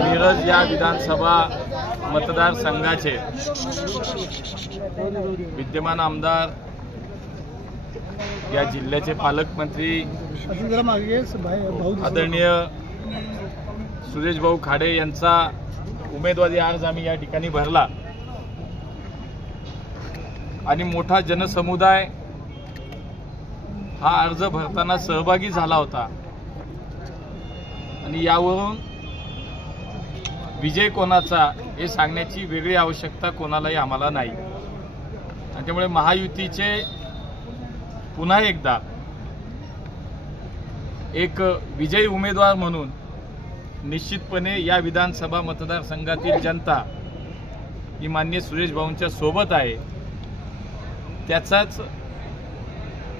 मिरज या विधानसभा मतदारसंघाचे विद्यमान आमदार, या जिल्ह्याचे पालकमंत्री आदरणीय सुरेश भाऊ खाडे यांचा उमेदवारी अर्ज आम्ही या ठिकाणी भरला आणि मोठा जनसमुदाय हा अर्ज भरताना सहभागी झाला होता आणि यावरून विजय कोणाचा हे सांगण्याची वेगळी आवश्यकता कोणालाही आम्हाला नाही। आणि त्यामुळे महायुतीचे पुन्हा एकदा एक विजयी उमेदवार म्हणून निश्चितपणे या विधानसभा मतदारसंघातील जनता ही माननीय सुरेश भाऊंच्या सोबत आहे। त्याचाच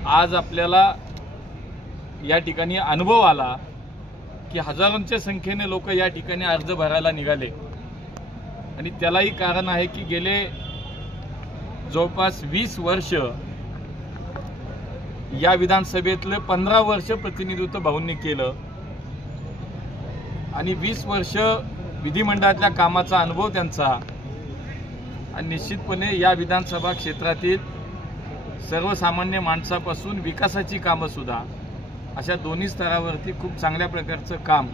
आज आपल्याला या ठिकाणी अनुभव आला की हजारोंच्या संख्येने लोक या ठिकाणी अर्ज भरायला निघाले आणि त्यालाही कारण आहे की गेले जवळपास 20 वर्ष या विधानसभेतले 15 वर्ष प्रतिनिधित्व भाऊंनी केलं आणि 20 वर्ष विधिमंडळातल्या कामाचा अनुभव त्यांचा आणि निश्चितपणे या विधानसभा क्षेत्रातील सर्वसामान्य माणसापासून विकासाची कामं सुद्धा अशा दोन्ही स्तरावरती खूप चांगल्या प्रकारचं काम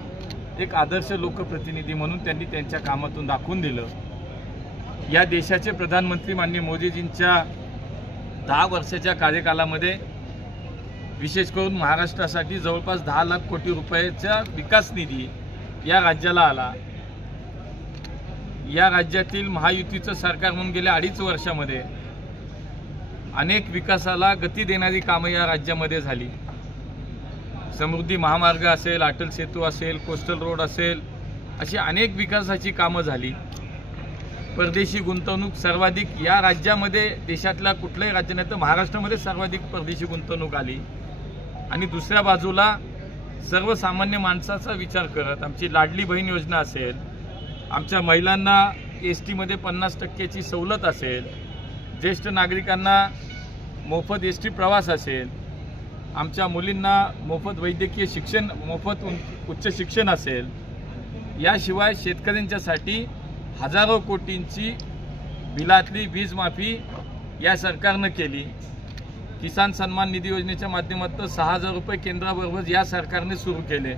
एक आदर्श लोकप्रतिनिधी म्हणून त्यांनी त्यांच्या कामातून दाखवून दिलं। या देशाचे प्रधानमंत्री माननीय मोदीजींच्या 10 वर्षाच्या कार्यकालामध्ये विशेष करून महाराष्ट्रासाठी जवळपास 10 लाख कोटी रुपयाचा विकास निधी या राज्याला आला। या राज्यातील महायुतीचं सरकार म्हणून गेल्या 2.5 वर्षामध्ये अनेक विकासाला गती देणारी कामं या राज्यामध्ये झाली। समृद्धी महामार्ग असेल, अटल सेतू असेल, कोस्टल रोड असेल, अशी अनेक विकासाची कामं झाली। परदेशी गुंतवणूक सर्वाधिक या राज्यामध्ये देशातल्या कुठल्याही राज्य नाही तर महाराष्ट्रामध्ये सर्वाधिक परदेशी गुंतवणूक आली। आणि दुसऱ्या बाजूला सर्वसामान्य माणसाचा विचार करत आमची लाडली बहीण योजना असेल, आमच्या महिलांना एसटी मध्ये 50% सवलत असेल, ज्येष्ठ नागरिकांना मोफत एसटी प्रवास असेल, आमच्या मुलींना मोफत वैद्यकीय शिक्षण, मोफत उच्च शिक्षण असेल, याशिवाय शेतकऱ्यांच्यासाठी हजारो कोटींची बिलातली वीज माफी या सरकारनं केली। किसान सन्मान निधी योजनेच्या माध्यमातून 6,000 रुपये केंद्राबरोबर या सरकारने सुरू केले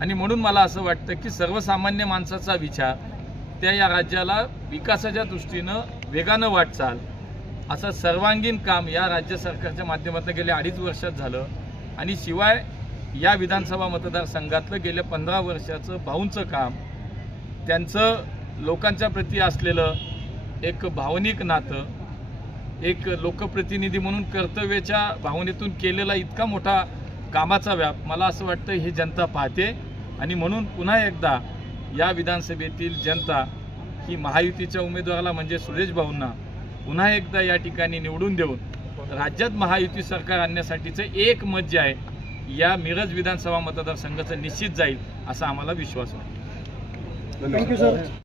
आणि म्हणून मला असं वाटतं की सर्वसामान्य माणसाचा विचार त्या या राज्याला विकासाच्या दृष्टीनं वेगानं वाटचाल असं सर्वांगीण काम या राज्य सरकारच्या माध्यमातून गेल्या 2.5 वर्षात झालं। आणि शिवाय या विधानसभा मतदारसंघातलं गेल्या 15 वर्षाचं भाऊंचं काम, त्यांचं लोकांच्या प्रती असलेलं एक भावनिक नातं, एक लोकप्रतिनिधी म्हणून कर्तव्याच्या भावनेतून केलेला इतका मोठा कामाचा व्याप मला असं वाटतं हे जनता पाहते आणि म्हणून पुन्हा एकदा या विधानसभेतील जनता ही महायुतीच्या उमेदवाराला म्हणजे सुरेश भाऊंना पुन्हा एकदा या ठिकाणी निवडून देऊन राज्यात महायुती सरकार आणण्यासाठीचं एक मत जे आहे या मिरज विधानसभा मतदारसंघाचं निश्चित जाईल असा आम्हाला विश्वास आहे। Thank you sir.